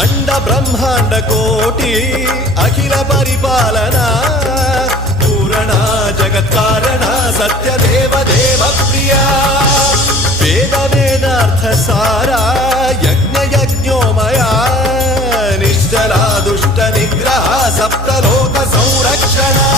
अंड ब्रह्मांड कोटि अखिल परिपालना पूरणा जगत्कारणा सत्यदेव देव प्रिया वेद वेदार्थ सारा यज्ञ यज्ञोमया निश्चला दुष्ट निग्रह सप्तलोक संरक्षणा